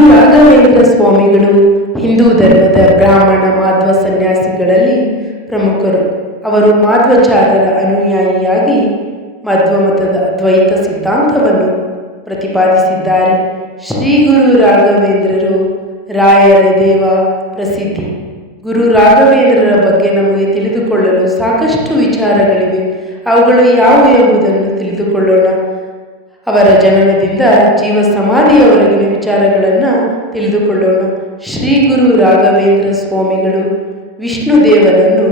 ರಾಘವೇಂದ್ರ ಸ್ವಾಮಿಗಳು ಹಿಂದೂ ಧರ್ಮದ ಬ್ರಾಹ್ಮಣ ಮಾಧ್ವ ಸನ್ಯಾಸಿಗಳಲ್ಲಿ ಪ್ರಮುಖರು. ಅವರು ಮಾಧ್ವಚಾರರ ಅನುಯಾಯಿಯಾಗಿ ಮಧ್ವ ಮತದ ದ್ವೈತ ಸಿದ್ಧಾಂತವನ್ನು ಪ್ರತಿಪಾದಿಸಿದ್ದಾರೆ. ಶ್ರೀ ಗುರು ರಾಘವೇಂದ್ರರು ರಾಯರ ದೇವ ಪ್ರಸಿದ್ಧಿ. ಗುರು ರಾಘವೇಂದ್ರರ ಬಗ್ಗೆ ನಮಗೆ ತಿಳಿದುಕೊಳ್ಳಲು ಸಾಕಷ್ಟು ವಿಚಾರಗಳಿವೆ. ಅವುಗಳು ಯಾವುವು ಎಂಬುದನ್ನು ತಿಳಿದುಕೊಳ್ಳೋಣ. ಅವರ ಜನನದಿಂದ ಜೀವ ಸಮಾಧಿಯವರೆಗಿನ ವಿಚಾರಗಳನ್ನು ತಿಳಿದುಕೊಳ್ಳೋಣ. ಶ್ರೀ ಗುರು ರಾಘವೇಂದ್ರ ಸ್ವಾಮಿಗಳು, ವಿಷ್ಣು ದೇವನನ್ನು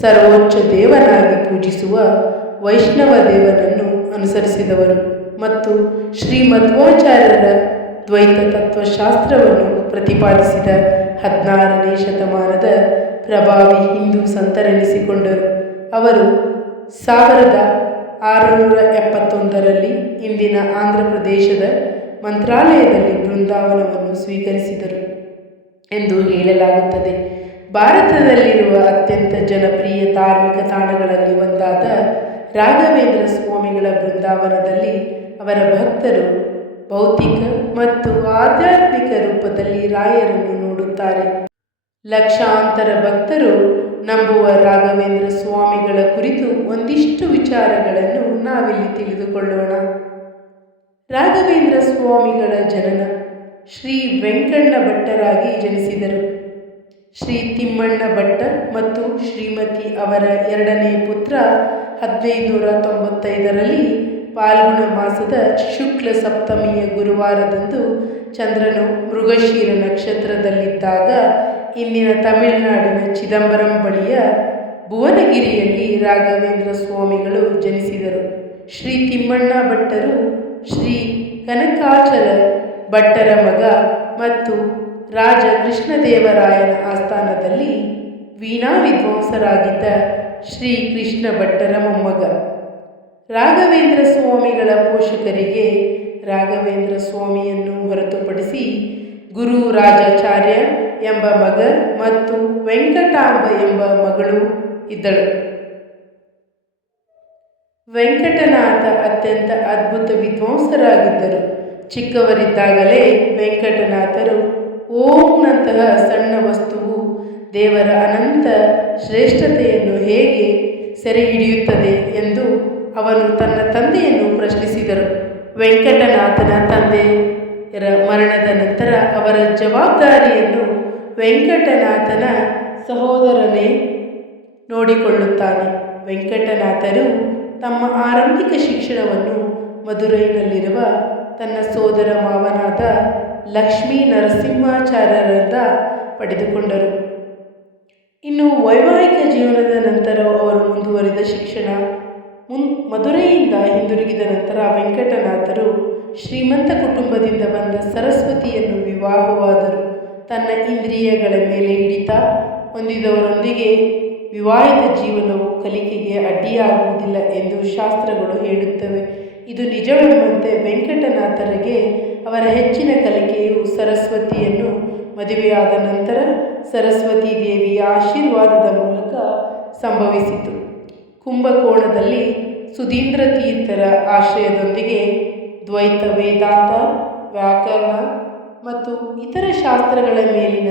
ಸರ್ವೋಚ್ಚ ದೇವನಾಗಿ ಪೂಜಿಸುವ ವೈಷ್ಣವ ದೇವನನ್ನು ಅನುಸರಿಸಿದವರು ಮತ್ತು ಶ್ರೀ ಮಧ್ವಾಚಾರ್ಯರ ದ್ವೈತ ತತ್ವಶಾಸ್ತ್ರವನ್ನು ಪ್ರತಿಪಾದಿಸಿದ ಹದಿನಾರನೇ ಶತಮಾನದ ಪ್ರಭಾವಿ ಹಿಂದೂ ಸಂತರೆನಿಸಿಕೊಂಡರು. ಅವರು ಸಾವಿರದ ಆರುನೂರ ಎಪ್ಪತ್ತೊಂದರಲ್ಲಿ ಇಂದಿನ ಆಂಧ್ರ ಪ್ರದೇಶದ ಮಂತ್ರಾಲಯದಲ್ಲಿ ಬೃಂದಾವನವನ್ನು ಸ್ವೀಕರಿಸಿದರು ಎಂದು ಹೇಳಲಾಗುತ್ತದೆ. ಭಾರತದಲ್ಲಿರುವ ಅತ್ಯಂತ ಜನಪ್ರಿಯ ಧಾರ್ಮಿಕ ತಾಣಗಳಲ್ಲಿ ಒಂದಾದ ರಾಘವೇಂದ್ರ ಸ್ವಾಮಿಗಳ ಬೃಂದಾವನದಲ್ಲಿ ಅವರ ಭಕ್ತರು ಭೌತಿಕ ಮತ್ತು ಆಧ್ಯಾತ್ಮಿಕ ರೂಪದಲ್ಲಿ ರಾಯರನ್ನು ನೋಡುತ್ತಾರೆ. ಲಕ್ಷಾಂತರ ಭಕ್ತರು ನಂಬುವ ರಾಘವೇಂದ್ರ ಸ್ವಾಮಿಗಳ ಕುರಿತು ಒಂದಿಷ್ಟು ವಿಚಾರಗಳನ್ನು ನಾವಿಲ್ಲಿ ತಿಳಿದುಕೊಳ್ಳೋಣ. ರಾಘವೇಂದ್ರ ಸ್ವಾಮಿಗಳ ಜನನ ಶ್ರೀ ವೆಂಕಣ್ಣ ಭಟ್ಟರಾಗಿ ಜನಿಸಿದರು. ಶ್ರೀ ತಿಮ್ಮಣ್ಣ ಭಟ್ಟ ಮತ್ತು ಶ್ರೀಮತಿ ಅವರ ಎರಡನೇ ಪುತ್ರ ಹದಿನೈದುನೂರ ತೊಂಬತ್ತೈದರಲ್ಲಿ ಪಾಲ್ಗುಣ ಮಾಸದ ಶುಕ್ಲ ಸಪ್ತಮಿಯ ಗುರುವಾರದಂದು ಚಂದ್ರನು ಮೃಗಶೀರ ನಕ್ಷತ್ರದಲ್ಲಿದ್ದಾಗ ಇಂದಿನ ತಮಿಳುನಾಡಿನ ಚಿದಂಬರಂ ಬಳಿಯ ಭುವನಗಿರಿಯಲ್ಲಿ ರಾಘವೇಂದ್ರ ಸ್ವಾಮಿಗಳು ಜನಿಸಿದರು. ಶ್ರೀ ತಿಮ್ಮಣ್ಣ ಭಟ್ಟರು ಶ್ರೀ ಕನಕಾಚಲ ಭಟ್ಟರ ಮಗ ಮತ್ತು ರಾಜ ಕೃಷ್ಣದೇವರಾಯನ ಆಸ್ಥಾನದಲ್ಲಿ ವೀಣಾ ವಿದ್ವಾಂಸರಾಗಿದ್ದ ಶ್ರೀ ಕೃಷ್ಣ ಭಟ್ಟರ ಮೊಮ್ಮಗ. ರಾಘವೇಂದ್ರ ಸ್ವಾಮಿಗಳ ಪೋಷಕರಿಗೆ ರಾಘವೇಂದ್ರ ಸ್ವಾಮಿಯನ್ನು ಹೊರತುಪಡಿಸಿ ಗುರು ರಾಜಾಚಾರ್ಯ ಎಂಬ ಮಗ ಮತ್ತು ವೆಂಕಟಾಂಬ ಎಂಬ ಮಗಳು ಇದ್ದಳು. ವೆಂಕಟನಾಥ ಅತ್ಯಂತ ಅದ್ಭುತ ವಿದ್ವಾಂಸರಾಗಿದ್ದರು. ಚಿಕ್ಕವರಿದ್ದಾಗಲೇ ವೆಂಕಟನಾಥರು ಓಂನಂತಹ ಸಣ್ಣ ವಸ್ತುವು ದೇವರ ಅನಂತ ಶ್ರೇಷ್ಠತೆಯನ್ನು ಹೇಗೆ ಸೆರೆ ಹಿಡಿಯುತ್ತದೆ ಎಂದು ಅವನು ತನ್ನ ತಂದೆಯನ್ನು ಪ್ರಶ್ನಿಸಿದರು. ವೆಂಕಟನಾಥನ ತಂದೆಯರ ಮರಣದ ನಂತರ ಅವರ ಜವಾಬ್ದಾರಿಯನ್ನು ವೆಂಕಟನಾಥನ ಸಹೋದರನೇ ನೋಡಿಕೊಳ್ಳುತ್ತಾನೆ. ವೆಂಕಟನಾಥರು ತಮ್ಮ ಆರಂಭಿಕ ಶಿಕ್ಷಣವನ್ನು ಮಧುರೈನಲ್ಲಿರುವ ತನ್ನ ಸೋದರ ಮಾವನಾದ ಲಕ್ಷ್ಮೀ ನರಸಿಂಹಾಚಾರ್ಯರಿಂದ ಪಡೆದುಕೊಂಡರು. ಇನ್ನು ವೈವಾಹಿಕ ಜೀವನದ ನಂತರ ಅವರು ಮುಂದುವರಿದ ಶಿಕ್ಷಣ, ಮುನ್, ಮಧುರೆಯಿಂದ ಹಿಂದಿರುಗಿದ ನಂತರ ವೆಂಕಟನಾಥರು ಶ್ರೀಮಂತ ಕುಟುಂಬದಿಂದ ಬಂದ ಸರಸ್ವತಿಯನ್ನು ವಿವಾಹವಾದರು. ತನ್ನ ಇಂದ್ರಿಯಗಳ ಮೇಲೆ ಹಿಡಿತ ಹೊಂದಿದವರೊಂದಿಗೆ ವಿವಾಹಿತ ಜೀವನವು ಕಲಿಕೆಗೆ ಅಡ್ಡಿಯಾಗುವುದಿಲ್ಲ ಎಂದು ಶಾಸ್ತ್ರಗಳು ಹೇಳುತ್ತವೆ. ಇದು ನಿಜವೆಂಬಂತೆ ವೆಂಕಟನಾಥರಿಗೆ ಅವರ ಹೆಚ್ಚಿನ ಕಲಿಕೆಯು ಸರಸ್ವತಿಯನ್ನು ಮದುವೆಯಾದ ನಂತರ ಸರಸ್ವತಿ ದೇವಿಯ ಆಶೀರ್ವಾದದ ಮೂಲಕ ಸಂಭವಿಸಿತು. ಕುಂಭಕೋಣದಲ್ಲಿ ಸುಧೀಂದ್ರ ತೀರ್ಥರ ಆಶ್ರಯದೊಂದಿಗೆ ದ್ವೈತ, ವೇದಾಂತ, ವ್ಯಾಕರಣ ಮತ್ತು ಇತರ ಶಾಸ್ತ್ರಗಳ ಮೇಲಿನ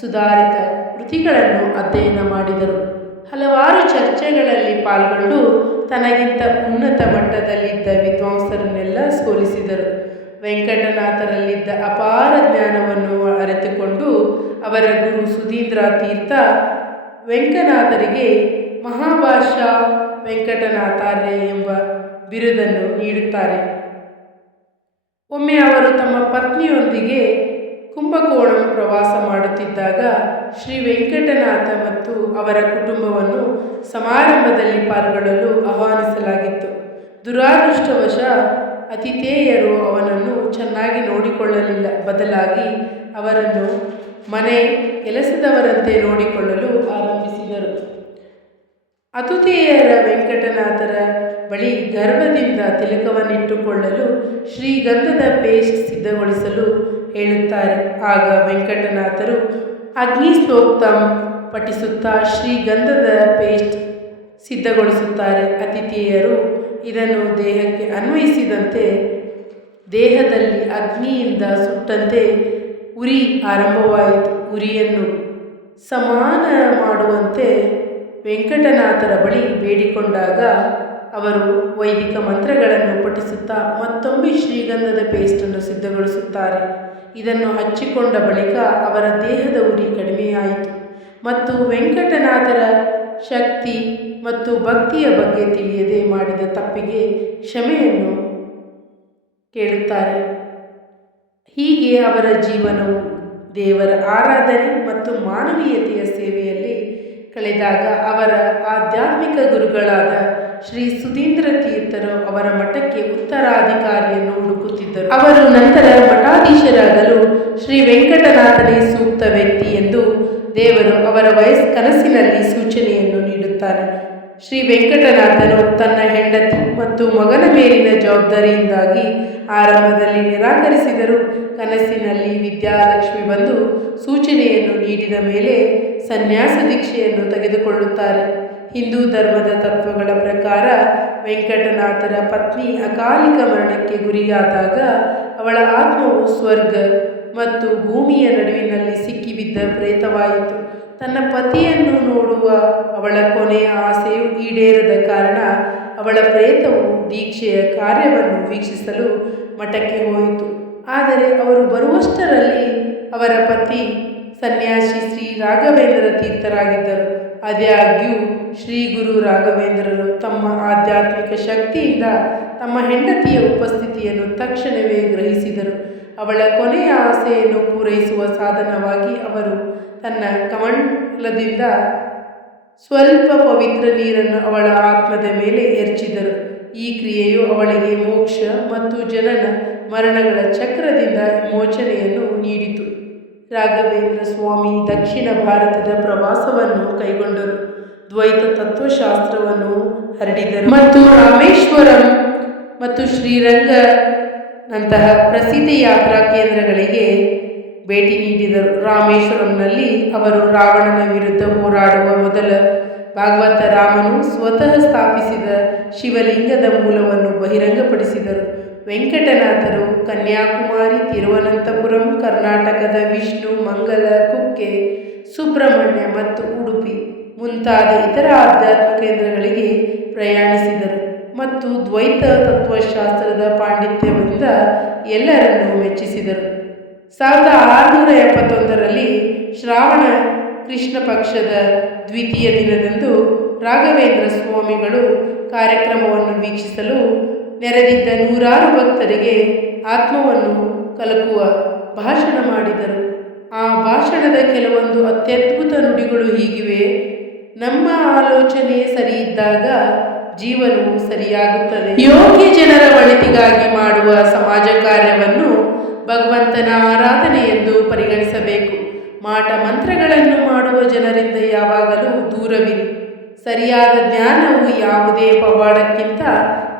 ಸುಧಾರಿತ ಕೃತಿಗಳನ್ನು ಅಧ್ಯಯನ ಮಾಡಿದರು. ಹಲವಾರು ಚರ್ಚೆಗಳಲ್ಲಿ ಪಾಲ್ಗೊಂಡು ತನಗಿಂತ ಉನ್ನತ ಮಟ್ಟದಲ್ಲಿದ್ದ ವಿದ್ವಾಂಸರನ್ನೆಲ್ಲ ಸೋಲಿಸಿದರು. ವೆಂಕಟನಾಥರಲ್ಲಿದ್ದ ಅಪಾರ ಜ್ಞಾನವನ್ನು ಅರಿತುಕೊಂಡು ಅವರ ಗುರು ಸುಧೀಂದ್ರ ತೀರ್ಥ ವೆಂಕಟನಾಥರಿಗೆ ಮಹಾಭಾಷಾ ವೆಂಕಟನಾಥಾರ್ಯ ಎಂಬ ಬಿರುದನ್ನು ನೀಡುತ್ತಾರೆ. ಒಮ್ಮೆ ಅವರು ತಮ್ಮ ಪತ್ನಿಯೊಂದಿಗೆ ಕುಂಭಕೋಣಂ ಪ್ರವಾಸ ಮಾಡುತ್ತಿದ್ದಾಗ ಶ್ರೀ ವೆಂಕಟನಾಥ ಮತ್ತು ಅವರ ಕುಟುಂಬವನ್ನು ಸಮಾರಂಭದಲ್ಲಿ ಪಾಲ್ಗೊಳ್ಳಲು ಆಹ್ವಾನಿಸಲಾಗಿತ್ತು. ದುರಾದೃಷ್ಟವಶ ಅತಿಥೇಯರು ಅವನನ್ನು ಚೆನ್ನಾಗಿ ನೋಡಿಕೊಳ್ಳಲಿಲ್ಲ. ಬದಲಾಗಿ ಅವರನ್ನು ಮನೆ ಕೆಲಸದವರಂತೆ ನೋಡಿಕೊಳ್ಳಲು ಆರಂಭಿಸಿದರು. ಅತಿಥೇಯರ ವೆಂಕಟನಾಥರ ಬಳಿ ಗರ್ವದಿಂದ ತಿಲಕವನ್ನಿಟ್ಟುಕೊಳ್ಳಲು ಶ್ರೀಗಂಧದ ಪೇಸ್ಟ್ ಸಿದ್ಧಗೊಳಿಸಲು ಹೇಳುತ್ತಾರೆ. ಆಗ ವೆಂಕಟನಾಥರು ಅಗ್ನಿ ಸ್ತೋಕ್ತಂ ಪಠಿಸುತ್ತಾ ಶ್ರೀಗಂಧದ ಪೇಸ್ಟ್ ಸಿದ್ಧಗೊಳಿಸುತ್ತಾರೆ. ಅತಿಥಿಯರು ಇದನ್ನು ದೇಹಕ್ಕೆ ಅನ್ವಯಿಸಿದಂತೆ ದೇಹದಲ್ಲಿ ಅಗ್ನಿಯಿಂದ ಸುಟ್ಟಂತೆ ಉರಿ ಆರಂಭವಾಯಿತು. ಉರಿಯನ್ನು ಸಮಾನ ಮಾಡುವಂತೆ ವೆಂಕಟನಾಥರ ಬಳಿ ಬೇಡಿಕೊಂಡಾಗ ಅವರು ವೈದಿಕ ಮಂತ್ರಗಳನ್ನು ಪಠಿಸುತ್ತಾ ಮತ್ತೊಮ್ಮೆ ಶ್ರೀಗಂಧದ ಪೇಸ್ಟನ್ನು ಸಿದ್ಧಗೊಳಿಸುತ್ತಾರೆ. ಇದನ್ನು ಹಚ್ಚಿಕೊಂಡ ಬಳಿಕ ಅವರ ದೇಹದ ಉರಿ ಕಡಿಮೆಯಾಯಿತು ಮತ್ತು ವೆಂಕಟನಾಥರ ಶಕ್ತಿ ಮತ್ತು ಭಕ್ತಿಯ ಬಗ್ಗೆ ತಿಳಿಯದೆ ಮಾಡಿದ ತಪ್ಪಿಗೆ ಕ್ಷಮೆಯನ್ನು ಕೇಳುತ್ತಾರೆ. ಹೀಗೆ ಅವರ ಜೀವನವು ದೇವರ ಆರಾಧನೆ ಮತ್ತು ಮಾನವೀಯತೆಯ ಸೇವೆಯಲ್ಲಿ ಕಳೆದಾಗ ಅವರ ಆಧ್ಯಾತ್ಮಿಕ ಗುರುಗಳಾದ ಶ್ರೀ ಸುಧೀಂದ್ರ ತೀರ್ಥರು ಅವರ ಮಠಕ್ಕೆ ಉತ್ತರಾಧಿಕಾರಿಯನ್ನು ಹುಡುಕುತ್ತಿದ್ದರು. ಅವರು ನಂತರ ಮಠಾಧೀಶರಾಗಲು ಶ್ರೀ ವೆಂಕಟನಾಥನೇ ಸೂಕ್ತ ವ್ಯಕ್ತಿ ಎಂದು ದೇವರು ಅವರ ವಯಸ್ ಕನಸಿನಲ್ಲಿ ಸೂಚನೆಯನ್ನು ನೀಡುತ್ತಾರೆ. ಶ್ರೀ ವೆಂಕಟನಾಥನು ತನ್ನ ಹೆಂಡತಿ ಮತ್ತು ಮಗನ ಮೇಲಿನ ಜವಾಬ್ದಾರಿಯಿಂದಾಗಿ ಆರಂಭದಲ್ಲಿ ನಿರಾಕರಿಸಿದರು. ಕನಸಿನಲ್ಲಿ ವಿದ್ಯಾಲಕ್ಷ್ಮಿ ಬಂದು ಸೂಚನೆಯನ್ನು ನೀಡಿದ ಮೇಲೆ ಸನ್ಯಾಸ ದೀಕ್ಷೆಯನ್ನು ತೆಗೆದುಕೊಳ್ಳುತ್ತಾರೆ. ಹಿಂದೂ ಧರ್ಮದ ತತ್ವಗಳ ಪ್ರಕಾರ ವೆಂಕಟನಾಥರ ಪತ್ನಿ ಅಕಾಲಿಕ ಮರಣಕ್ಕೆ ಗುರಿಯಾದಾಗ ಅವಳ ಆತ್ಮವು ಸ್ವರ್ಗ ಮತ್ತು ಭೂಮಿಯ ನಡುವಿನಲ್ಲಿ ಸಿಕ್ಕಿಬಿದ್ದ ಪ್ರೇತವಾಯಿತು. ತನ್ನ ಪತಿಯನ್ನು ನೋಡುವ ಅವಳ ಕೊನೆಯ ಆಸೆಯು ಈಡೇರದ ಕಾರಣ ಅವಳ ಪ್ರೇತವು ದೀಕ್ಷೆಯ ಕಾರ್ಯವನ್ನು ವೀಕ್ಷಿಸಲು ಮಠಕ್ಕೆ ಹೋಯಿತು. ಆದರೆ ಅವರು ಬರುವಷ್ಟರಲ್ಲಿ ಅವರ ಪತಿ ಸನ್ಯಾಸಿ ಶ್ರೀ ರಾಘವೇಂದ್ರ ತೀರ್ಥರಾಗಿದ್ದರು. ಆದಾಗ್ಯೂ, ಶ್ರೀ ಗುರು ರಾಘವೇಂದ್ರರು ತಮ್ಮ ಆಧ್ಯಾತ್ಮಿಕ ಶಕ್ತಿಯಿಂದ ತಮ್ಮ ಹೆಂಡತಿಯ ಉಪಸ್ಥಿತಿಯನ್ನು ತಕ್ಷಣವೇ ಗ್ರಹಿಸಿದರು. ಅವಳ ಕೊನೆಯ ಆಸೆಯನ್ನು ಪೂರೈಸುವ ಸಾಧನವಾಗಿ ಅವರು ತನ್ನ ಕಮಂಡಲದಿಂದ ಸ್ವಲ್ಪ ಪವಿತ್ರ ನೀರನ್ನು ಅವಳ ಆತ್ಮದ ಮೇಲೆ ಎರಚಿದರು. ಈ ಕ್ರಿಯೆಯು ಅವಳಿಗೆ ಮೋಕ್ಷ ಮತ್ತು ಜನನ ಮರಣಗಳ ಚಕ್ರದಿಂದ ಮೋಚನೆಯನ್ನು ನೀಡಿತು. ರಾಘವೇಂದ್ರ ಸ್ವಾಮಿ ದಕ್ಷಿಣ ಭಾರತದ ಪ್ರವಾಸವನ್ನು ಕೈಗೊಂಡರು. ದ್ವೈತ ತತ್ವಶಾಸ್ತ್ರವನ್ನು ಹರಡಿದರು. ಮತ್ತು ರಾಮೇಶ್ವರಂ ಮತ್ತು ಶ್ರೀರಂಗ ನಂತಹ ಪ್ರಸಿದ್ಧ ಯಾತ್ರಾ ಕೇಂದ್ರಗಳಿಗೆ ಭೇಟಿ ನೀಡಿದರು. ರಾಮೇಶ್ವರಂನಲ್ಲಿ ಅವರು ರಾವಣನ ವಿರುದ್ಧ ಹೋರಾಡುವ ಮೊದಲ ಭಾಗವತ ರಾಮನು ಸ್ವತಃ ಸ್ಥಾಪಿಸಿದ ಶಿವಲಿಂಗದ ಮೂಲವನ್ನು ಬಹಿರಂಗಪಡಿಸಿದರು. ವೆಂಕಟನಾಥರು, ಕನ್ಯಾಕುಮಾರಿ, ತಿರುವನಂತಪುರಂ, ಕರ್ನಾಟಕದ ವಿಷ್ಣು, ಮಂಗಲ, ಕುಕ್ಕೆ, ಸುಬ್ರಹ್ಮಣ್ಯ ಮತ್ತು ಉಡುಪಿ ಮುಂತಾದ ಇತರ ಆಧ್ಯಾತ್ಮ ಕೇಂದ್ರಗಳಿಗೆ ಪ್ರಯಾಣಿಸಿದರು ಮತ್ತು ದ್ವೈತ ತತ್ವಶಾಸ್ತ್ರದ ಪಾಂಡಿತ್ಯದಿಂದ ಎಲ್ಲರನ್ನೂ ಮೆಚ್ಚಿಸಿದರು. ಸಾವಿರದ ಆರುನೂರ ಎಪ್ಪತ್ತೊಂದರಲ್ಲಿ ಶ್ರಾವಣ ಕೃಷ್ಣ ಪಕ್ಷದ ದ್ವಿತೀಯ ದಿನದಂದು ರಾಘವೇಂದ್ರ ಸ್ವಾಮಿಗಳು ಕಾರ್ಯಕ್ರಮವನ್ನು ವೀಕ್ಷಿಸಲು ನೆರೆದಿದ್ದ ನೂರಾರು ಭಕ್ತರಿಗೆ ಆತ್ಮವನ್ನು ಕಲಕುವ ಭಾಷಣ ಮಾಡಿದರು. ಆ ಭಾಷಣದ ಕೆಲವೊಂದು ಅತ್ಯದ್ಭುತ ನುಡಿಗಳು ಹೀಗಿವೆ. ನಮ್ಮ ಆಲೋಚನೆ ಸರಿಯಿದ್ದಾಗ ಜೀವನವು ಸರಿಯಾಗುತ್ತದೆ. ಯೋಗ್ಯ ಜನರ ಒಳಿತಿಗಾಗಿ ಮಾಡುವ ಸಮಾಜ ಕಾರ್ಯವನ್ನು ಭಗವಂತನ ಆರಾಧನೆ ಎಂದು ಪರಿಗಣಿಸಬೇಕು. ಮಾಟ ಮಂತ್ರಗಳನ್ನು ಮಾಡುವ ಜನರಿಂದ ಯಾವಾಗಲೂ ದೂರವಿರಿ. ಸರಿಯಾದ ಜ್ಞಾನವು ಯಾವುದೇ ಪವಾಡಕ್ಕಿಂತ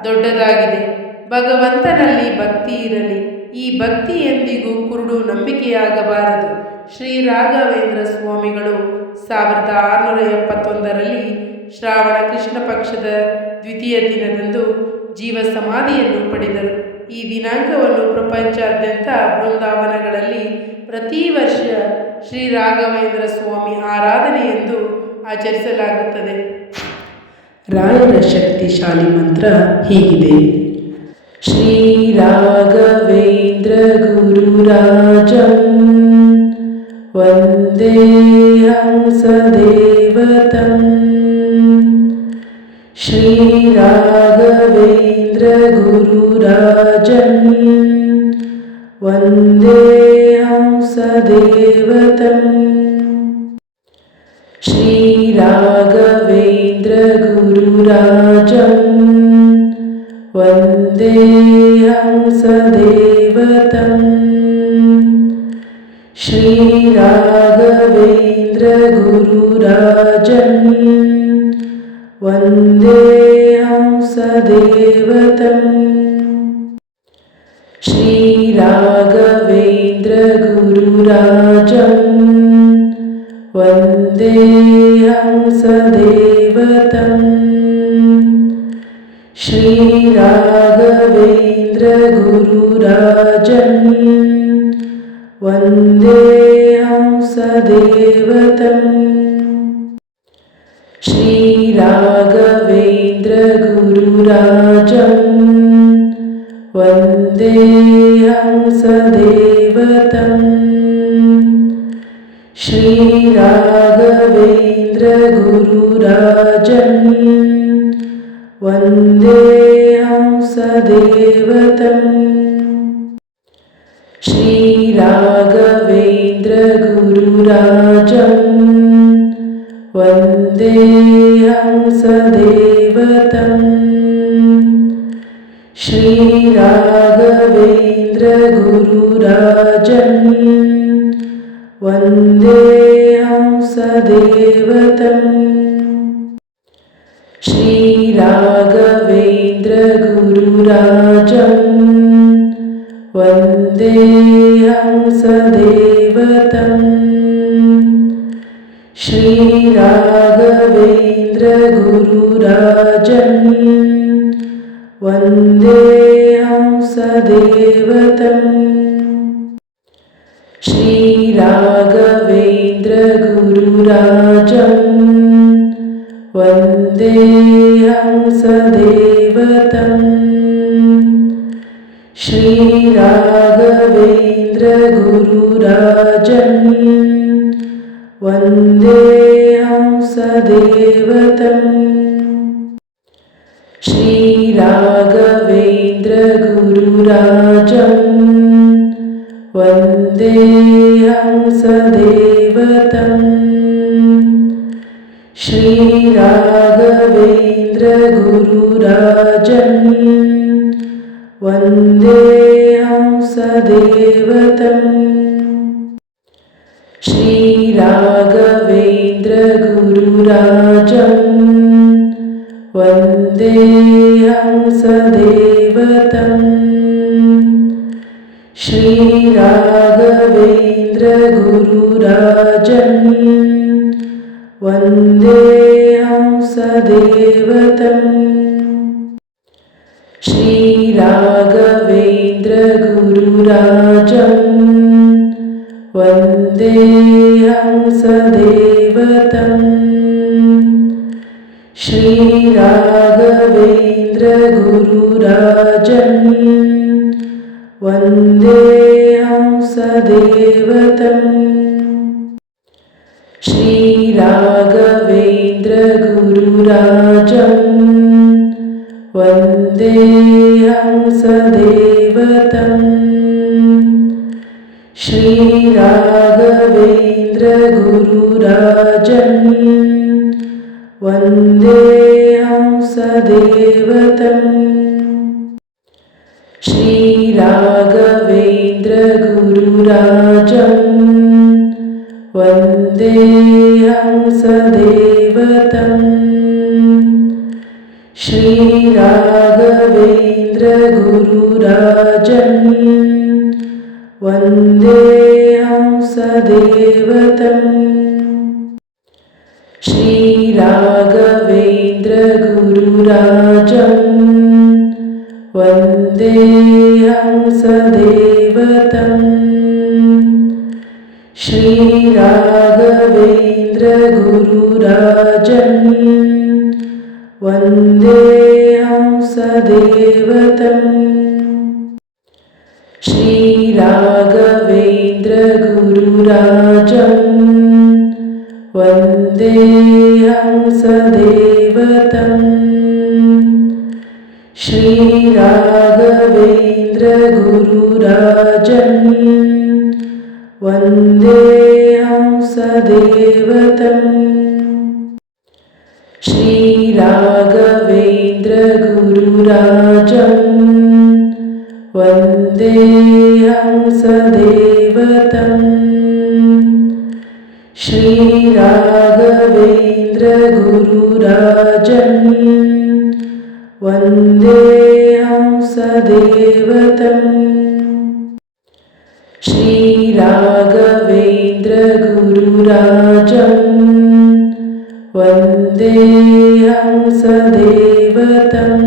ದೊಡ್ಡದಾಗಿದೆ. ಭಗವಂತನಲ್ಲಿ ಭಕ್ತಿ ಇರಲಿ. ಈ ಭಕ್ತಿ ಎಂದಿಗೂ ಕುರುಡು ನಂಬಿಕೆಯಾಗಬಾರದು. ಶ್ರೀ ರಾಘವೇಂದ್ರ ಸ್ವಾಮಿಗಳು ಸಾವಿರದ ಆರುನೂರ ಎಪ್ಪತ್ತೊಂದರಲ್ಲಿ ಶ್ರಾವಣ ಕೃಷ್ಣ ಪಕ್ಷದ ದ್ವಿತೀಯ ದಿನದಂದು ಜೀವ ಸಮಾಧಿಯನ್ನು ಪಡೆದರು. ಈ ದಿನಾಂಕವನ್ನು ಪ್ರಪಂಚಾದ್ಯಂತ ಬೃಂದಾವನಗಳಲ್ಲಿ ಪ್ರತಿ ವರ್ಷ ಶ್ರೀ ರಾಘವೇಂದ್ರ ಸ್ವಾಮಿ ಆರಾಧನೆ ಎಂದು ಆಚರಿಸಲಾಗುತ್ತದೆ. ರಾಯರ ಶಕ್ತಿಶಾಲಿ ಮಂತ್ರ ಹೀಗಿದೆ. ಶ್ರೀ ರಾಘವೇಂದ್ರ ಗುರುರಾಜಂ ವಂದೇಹಂ ಸದೇವತಂ ಶ್ರೀ ರಾಘವೇಂದ್ರ ಗುರುರಾಜಂ ವಂದೇಹಂ ಸದೇವತಂ श्रीराघवेन्द्रगुरुराजन् वन्देऽहं सदेवतम् श्रीराघवेन्द्रगुरुराजन् वन्देऽहं सदेवतम् श्रीराघवेन्द्रगुरुराजं सदेवतम् श्रीराघवेन्द्रगुरुराजम्। वन्देऽहं सदेवतम् श्रीराघवेन्द्रगुरुराजन् वन्देऽहं सदेवतम् श्रीराघवेन्द्रगुरुराजम् वन्देऽहं सदेवतम् श्रीराघवेन्द्रगुरुराजन् वन्देऽहं सदेवतम् श्रीराघवेन्द्रगुरुराजम् वन्देऽहं सदेवतम् श्रीराघवेन्द्रगुरुराजन् वन्देऽहं सदेवतम् श्रीराघवेन्द्रगुरुराजम् वन्देऽहं सदेवतम् श्रीराघवेन्द्रगुरुराजन्। वन्देऽहं सदेवतम् श्रीराघवेन्द्रगुरुराजम्। वन्देऽहं सदेवतम् श्रीराघवेन्द्रगुरुराजन् वन्देऽहं सदेवतम् श्रीराघवेन्द्रगुरुराजम् वन्देऽहं सदेवतम् श्रीराघवेन्द्रगुरुराजन् वन्देऽहं सदेवतम् श्रीराघवेन्द्रगुरुराजम् वन्देऽहं श्रीराघवेन्द्रगुरुराजन् वन्देऽहं सदेवतम् श्रीराघवेन्द्रगुरुराजम् वन्देऽहं सदेवतम् श्रीराघवेन्द्रगुरुराजन् वन्देऽहं सदेवतम् श्रीराघवेन्द्रगुरुराजम्। वन्देऽहं सदेवतम् श्रीराघवेन्द्रगुरुराजन् वन्देऽहं सदेवतम् श्रीराघवेन्द्रगुरुराजम् वन्देऽहं सदेवतम् श्रीराघवेन्द्रगुरुराजन् वन्देऽहं सदेवतम् श्रीराघवेन्द्रगुरुराजम् वन्देऽहं सदेवतम् श्रीराघवेन्द्रगुरुराजम्। वन्देऽहं सदेवतम् श्रीराघवेन्द्रगुरुराजन् वन्देऽहं सदेवतम् श्रीराघवेन्द्रगुरुराजम् वन्देऽहं सदेवतम्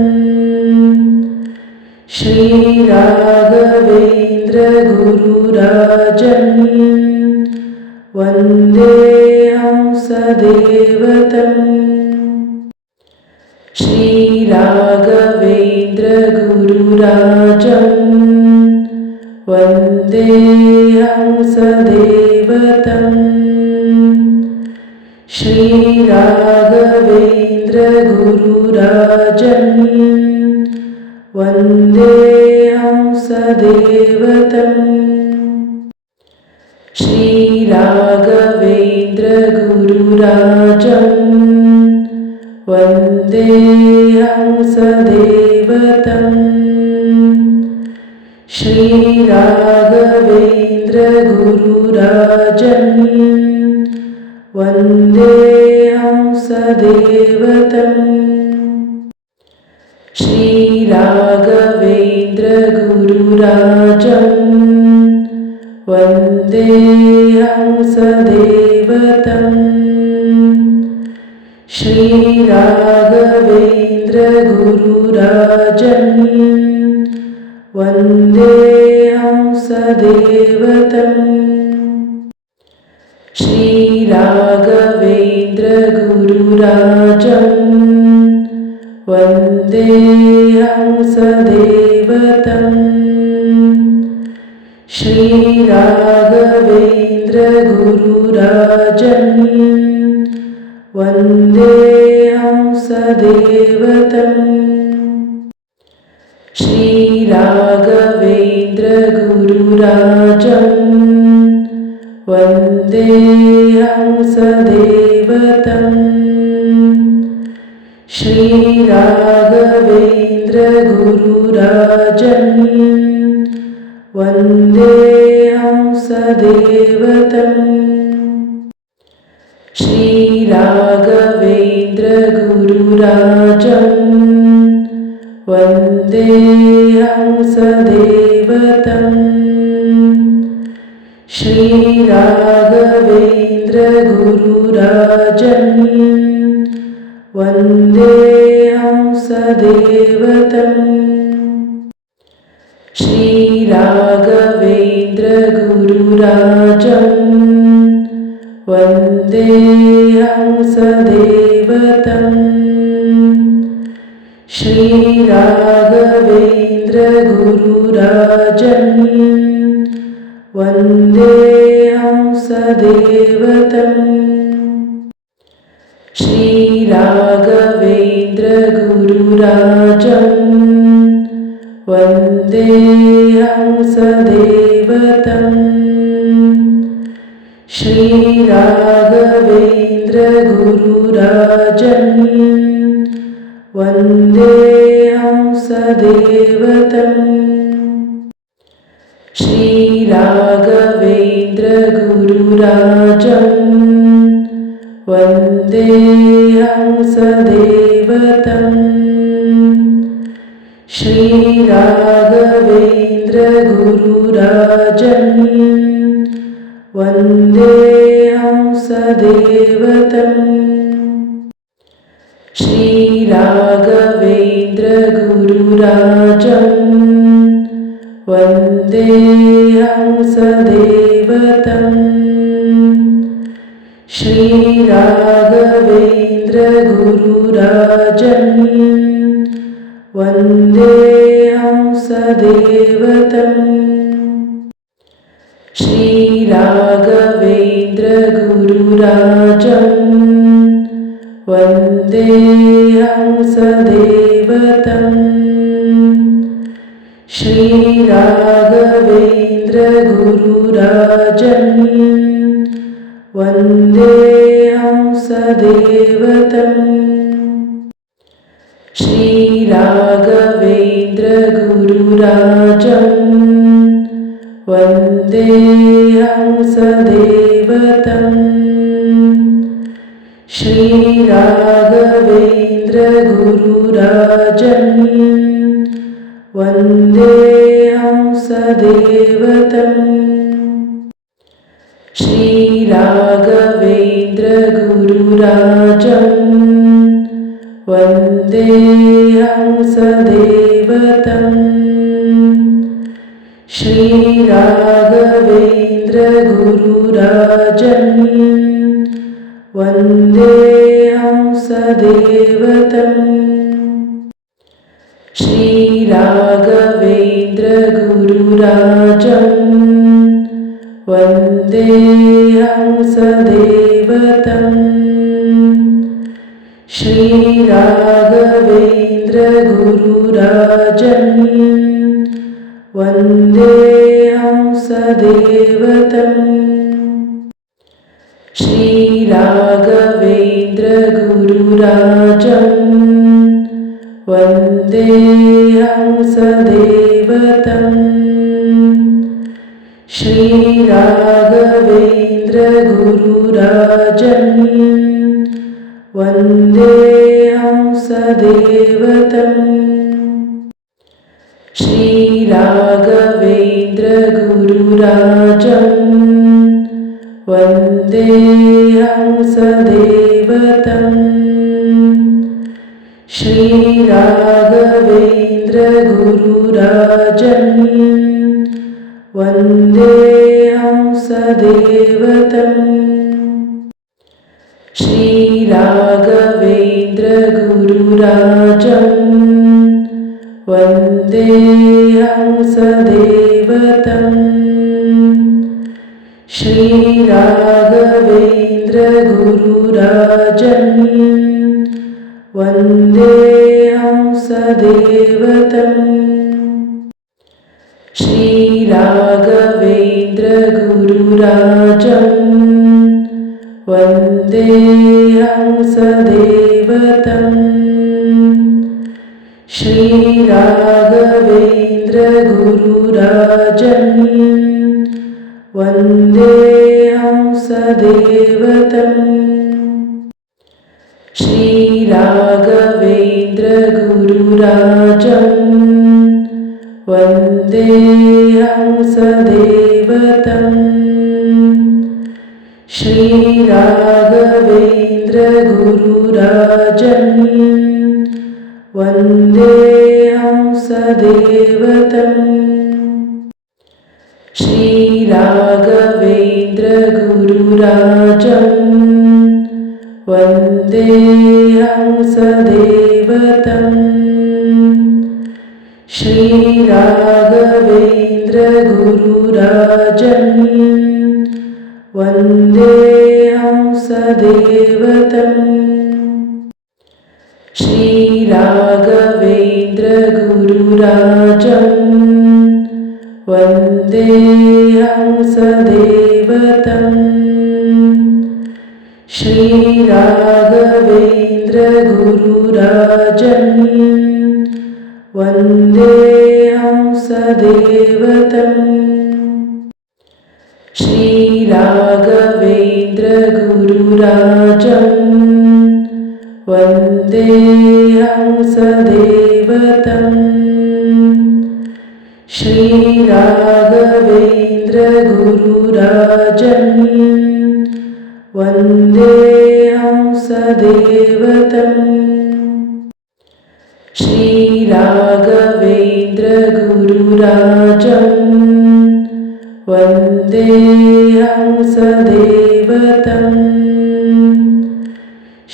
श्रीराघवेन्द्रगुरुराजन् वन्देऽहं सदेवतम् श्रीराघवेन्द्रगुरुराजम् वन्देऽहं सदेवतम् श्रीराघवेन्द्रगुरुराजन् वन्देऽहं सदेवतम् श्रीराघवेन्द्रगुरुराजम् वन्देऽहं सदेवतम् श्रीराघवेन्द्रगुरुराजन् वन्देऽहं सदेवतम् श्रीराघवेन्द्रगुरुराजम्। वन्देऽहं सदेवतम् श्रीराघवेन्द्रगुरुराजन् वन्देऽहं सदेवतम् श्रीराघवेन्द्रगुरुराजम् वन्देऽहं सदेवतम्। श्रीराघवेन्द्रगुरुराजन् वन्देऽहं सदेवतम्। श्रीराघवेन्द्रगुरुराजम् वन्देऽहं सदेवतम् श्रीराघवेन्द्रगुरुराजन् वन्देऽहं सदेवतम् श्रीराघवेन्द्रगुरुराजम् वन्देऽहं सदेवतम् श्रीराघवेन्द्रगुरुराजन् वन्देऽहं सदेवतम् श्रीराघवेन्द्रगुरुराजम्। वन्देऽहं सदेवतम् श्रीराघवेन्द्रगुरुराजन् वन्देऽहं सदेवतम् श्रीराघवेन्द्रगुरुराजम् वन्देऽहं सदेवतम् श्रीराघवेन्द्रगुरुराजन् वन्देऽहं सदेवतम् श्रीराघवेन्द्रगुरुराजम् सदेवतम् श्रीराघवेन्द्रगुरुराजन् वन्देऽहं सदेवतम् श्रीराघवेन्द्रगुरुराजन् वन्देऽहं सदेवतम् श्रीराघवेन्द्रगुरुराजम् वन्देऽहं सदेवतम् गुरुराजन् वन्देऽहं सदेवतम् श्रीराघवेन्द्रगुरुराजम्। वन्देऽहं सदेवतम् श्रीराघवेन्द्रगुरुराजन् वन्देऽहं सदेवतम् श्रीराघवेन्द्रगुरुराजन् वन्देऽहं सदेवतम् श्रीराघवेन्द्रगुरुराजन् वन्देऽहं सदेवतम् श्रीराघवेन्द्रगुरुराजन् श्रीराघवेन्द्रगुरुराजन् वन्देऽहं सदेवतम् श्रीराघवेन्द्रगुरुराजन् वन्देऽहं सदेवतम् श्रीराघवेन्द्रगुरुराजन् वन्देऽहं सदेवतम् श्रीराघवेन्द्रगुरुराजन् वन्देऽहं सदेवतम् श्रीराघवेन्द्रगुरुराजन् वन्देऽहं सदेवतम् श्रीराघवेन्द्रगुरुराजन् वन्देऽहं सदेवतम् श्रीराघवेन्द्रगुरुराजन् वन्देऽहं सदेवतम् श्रीराघवेन्द्रगुरुराजन् वन्देऽहं सदेवतम् श्रीराघवेन्द्रगुरुराजन् वन्देऽहं सदेवतम् श्रीराघवेन्द्रगुरुराजन् वन्देऽहं सदेवतम् श्रीराघवेन्द्रगुरुराजन् वन्देऽहं सदेवतम्। श्रीराघवेन्द्रगुरुराजन् वन्देऽहं श्रीराघवेन्द्रगुरुराजन् वन्देऽहं सदेवतम्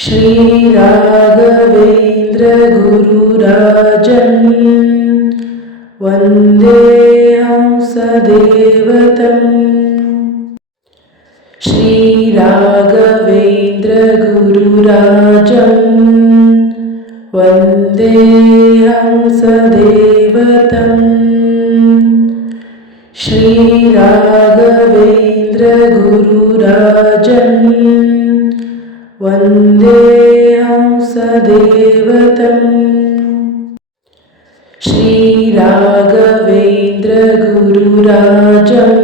श्रीराघवेन्द्रगुरुराजन् वन्देऽहं सदेवतम् श्रीराघवेन्द्रगुरुराजन् श्रीराघवेन्द्रगुरुराजन्। वन्देऽहं सदेवतम् श्रीराघवेन्द्रगुरुराजन्।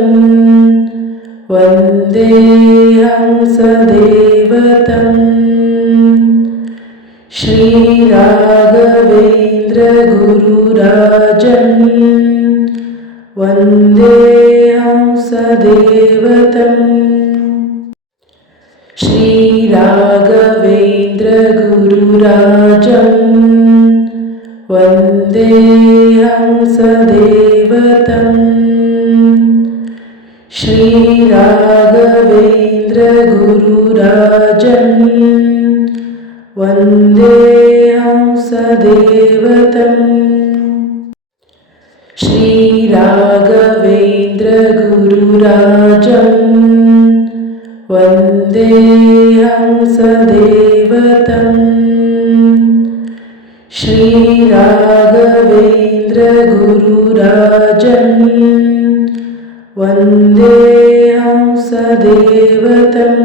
वन्देऽहं सदेवतम् श्रीराघवेन्द्रगुरुराजन् वन्देऽहं सदेवतम् श्रीराघवेन्द्रगुरुराजन् वन्देऽहं सदेवतम् श्रीराघवेन्द्रगुरुराजन् श्रीराघवेन्द्रगुरुराजन् वन्देऽहं सदेवतम् श्रीराघवेन्द्रगुरुराजन् वन्देऽहं सदेवतम् श्रीराघवेन्द्रगुरुराजन् वन्देऽहं सदेवतम्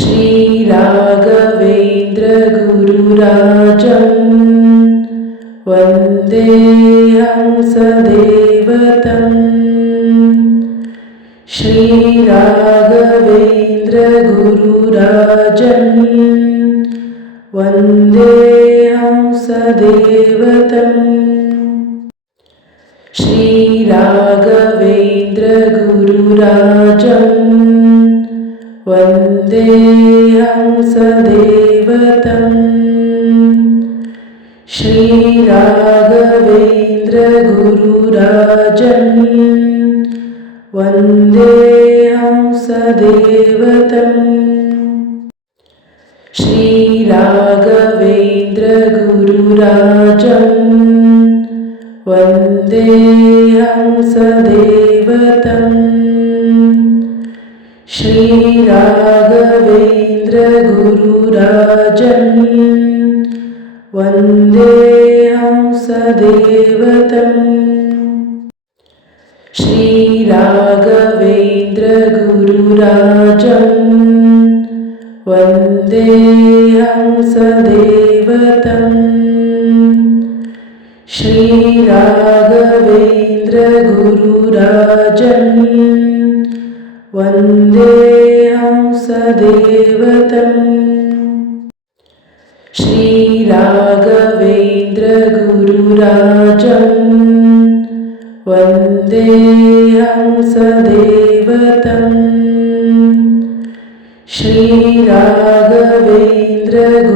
श्रीराघवेन्द्रगुरुराजन् वन्देऽहं सदेवतम् श्रीराघवेन्द्रगुरुराजन् वन्देऽहं सदेवतम् श्रीराघवेन्द्रगुरुराजन्। वन्देऽहं सदेवतम् श्रीराघवेन्द्रगुरुराजन्। वन्देऽहं सदेवतम् श्रीराघवेन्द्रगुरुराजन् वन्देऽहं सदेवतम् श्रीराघवेन्द्रगुरुराजन् वन्देऽहं सदेवतम् श्रीराघवेन्द्रगुरुराजन् वन्देऽहं सदेवतम्। श्रीराघवेन्द्रगुरुराजन् वन्देऽहं सदेवतम्। श्रीराघवेन्द्रगुरुराजन् वन्देऽहं सदेवतम्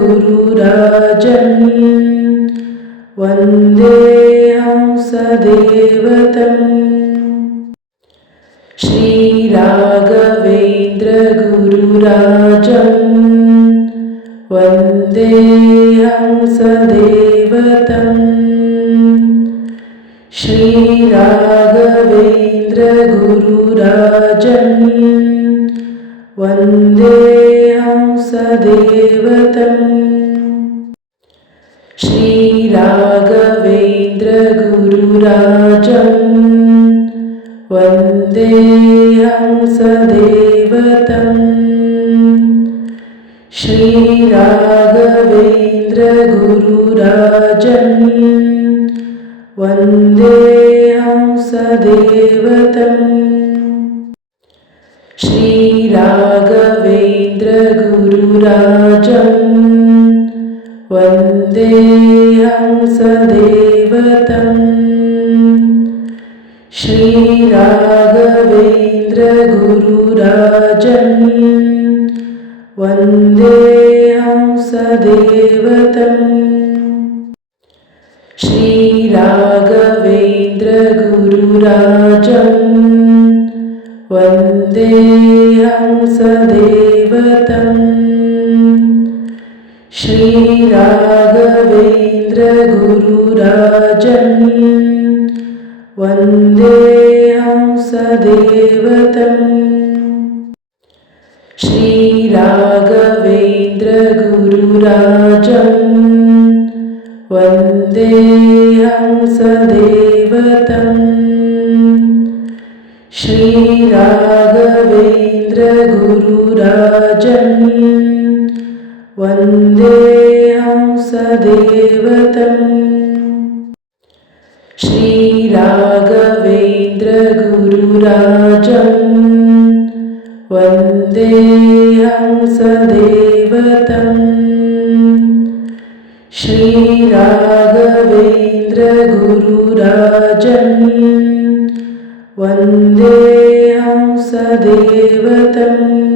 श्रीराघवेन्द्रगुरुराजन् वन्देऽहं सदेवतम् श्रीराघवेन्द्रगुरुराजन् वन्देऽहं सदेवतम् श्रीराघवेन्द्रगुरुराजन् वन्देऽहं सदेवतम् श्रीराघवेन्द्रगुरुराजन् वन्देऽहं सदेवतम् श्रीराघवेन्द्रगुरुराजन् वन्देऽहं सदेवतम् श्रीराघवेन्द्रगुरुराजन् वन्देऽहं सदेवतम् श्रीराघवेन्द्रगुरुराजन् वन्देऽहं सदेवतम् श्रीराघवेन्द्रगुरुराजन् वन्देऽहं सदेवतम् श्रीराघवेन्द्रगुरुराजन् वन्देऽहं सदेवतम् श्रीराघवेन्द्रगुरुराजन् वन्देऽहं सदेवतम् श्रीराघवेन्द्रगुरुराजन् वन्देऽहं सदेवतम् श्रीराघवेन्द्रगुरुराजन् वन्देऽहं सदेवतम् श्रीराघवेन्द्रगुरुराजन् वन्देऽहं सदेवतम्